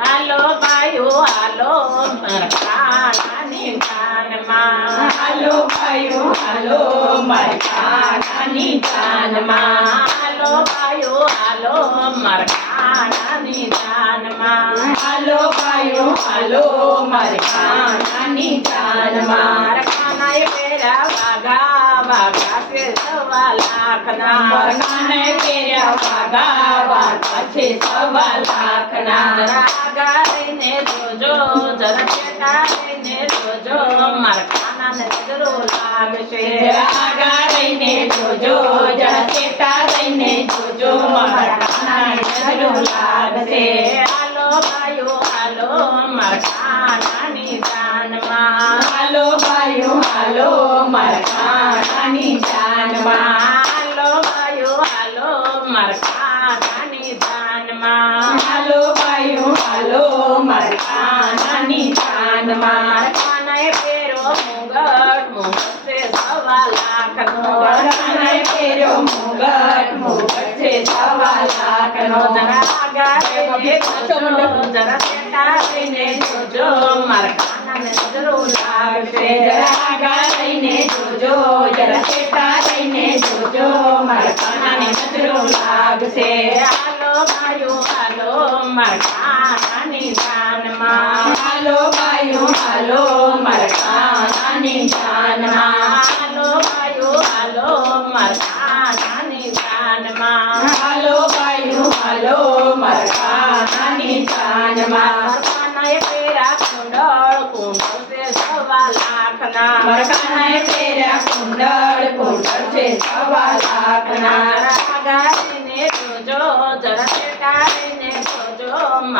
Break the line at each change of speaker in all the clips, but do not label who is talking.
હાલો ભાઈઓ હાલો મરકાનાની જાનમાં.
હાલો ભાઈઓ હાલો મારા કાનાની જાનમાં.
હાલો ભાઈઓ હાલો મરકાનાની જાનમાં.
હાલો ભાઈઓ હાલો મારા કાનાની જાનમાં.
મરકાનાએ પેરા વાગા. વાગા છે સવા લાખના
મારા કાને પહેર્યા વાગા વાગા છે સવા લાખના
જરા આગા રહીને જોજો જરા પેટા રહીને જોજો મરકાનાને નજરો લાગશે જાનમાં
હાલો ભાઈઓ હાલો
મરકાનાની જાનમાં
હાલો ભાઈઓ હાલો મારા કાનાની જાનમાં
મરકાનાએ પેરો મુગટ મુગટ છે સવા લાખનો
મારા કાનાએ પહેર્યો મુગટ મુગટ છે સવા લાખનો
જરા આગા રહીને જોજો જરા પેટા રહીને જોજો મરકાનાને નજરો લાગશે
જરા આગા રહીને જોજો જરા ચેતા લાગશે
હાલો ભાઈઓ, હાલો મરકાનાની જાનમાં
હાલો ભાઈઓ, હાલો મારા કાનાની જાનમાં
હાલો ભાઈઓ, હાલો મરકાનાની જાનમાં
હાલો ભાઈઓ, હાલો મારા કાનાની જાનમાં
પેરા કુંડળ કુંડળ છે સવા લાખના.
મારા કાનાએ પહેર્યા કુંડળ કુંડળ છે સવા લાખના.
રાગાઈને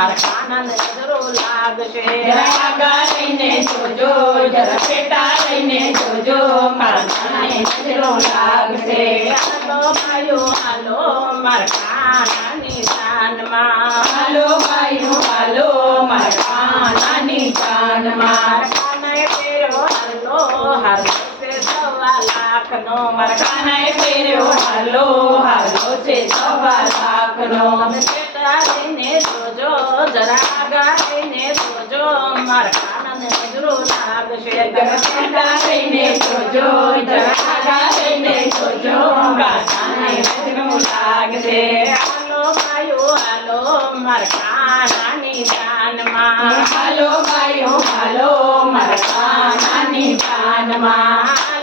જોજો આનંદ નજરો લાગશે
જરા લઈને જોજો જરા પેટા લઈને જોજો મારા કાનાને નજરો લાગશે
હાલો ભાઈઓ હાલો મરકાનાની શાનમાં
હાલો ભાઈઓ હાલો મારા કાનાની શાનમાં
મરકાનાએ પેરો હાલો હાલો છે સવા લાખનો
મારા કાનાએ પહેર્યો હાલો હાલો છે સવા લાખનો
તમે ચેટાઈને જોજો જરા આગાઈને જોજો મરકાનાને નજરો લાગશે
જરા પેટા રહીને જોજો જરા આગા રહીને જોજો મારા કાનાને નજરો લાગશે
હાલો ભાઈઓ હાલો મરકાનાની જાનમાં
હાલો ભાઈઓ હાલો મારા કાનાની જાનમાં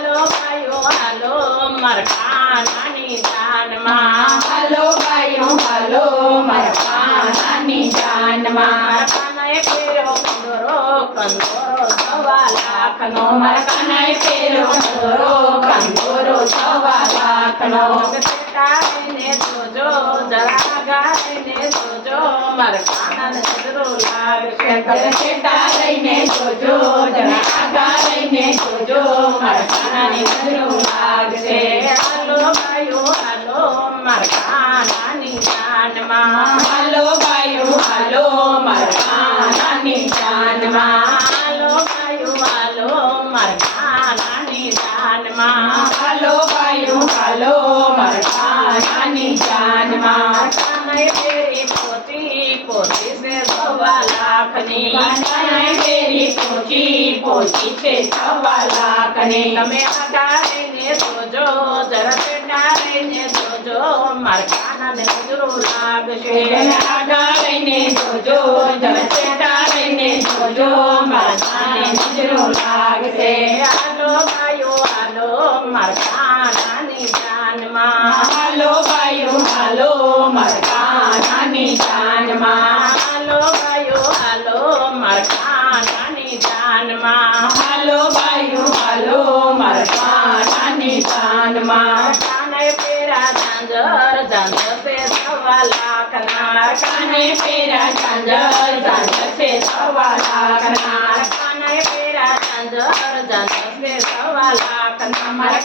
મરકાનાએ પેરો કંદોરો કંદોરો સવા લાખનો
મારા કાનાએ પહેર્યો કંદોરો કંદોરો સવા લાખનો
ચેટાઈને જોજો જરા ગાઈને જોજો મરકાનાને નજરો લાગશે.
જરા ચેટા રહીને જોજો જરા આગા રહીને જોજો મારા કાનાની લાગશે
જાનમાં.
હાલો જાનમાં.
હાલો હાલો
મારા કાનાની જાનમાં.
પોતી પોતી સવા લાખની.
સવા લાખની.
તમે આગાડીને જોજો જરા પેટાડીને જોજો મરકાનાને નજરો લાગશે.
જરા જોજો જરા ચેટા જોજો મારા નજરો લાગશે
હાલો ભાઈઓ હાલો મરકાનાની જાનમાં.
હાલો ભાઈઓ હાલો મારા કાનાની જાનમાં.
હાલો ભાઈઓ હાલો મરકાનાની જાનમાં.
હાલો ભાઈઓ હાલો મારા કાનાની જાનમાં
કાને પેરા ઝાંઝર ઝાંઝર પે સવા લાખના.
કાને પેરા ઝાંઝર ઝાંઝર છે સવા લાખના.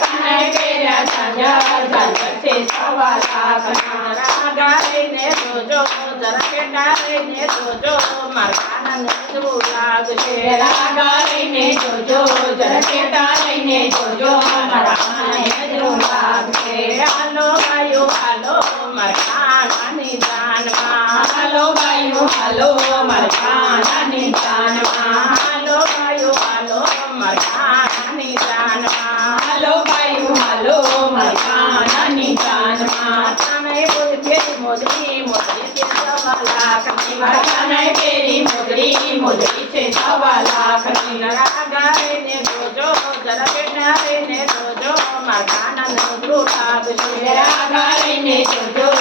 કાને પેરા ઝાંઝર ઝાંઝર છે સવા લાખના
મારા કાને
રાગાઈને જોજો જરા પેટાઈને જોજો લાગશે
જોજો જરા ચેતા રહીને જોજો લાગશે
હાલો મારા મોદરી મોદરી છે સવા લાખની
કાનાએ પેરી મોદરી મોદરી છે સવા લાખની
જરા ગાઈને જોજો જરા બેટા ને જોજો મારા નજરું લાગજો
જરા ગાઈને જોજો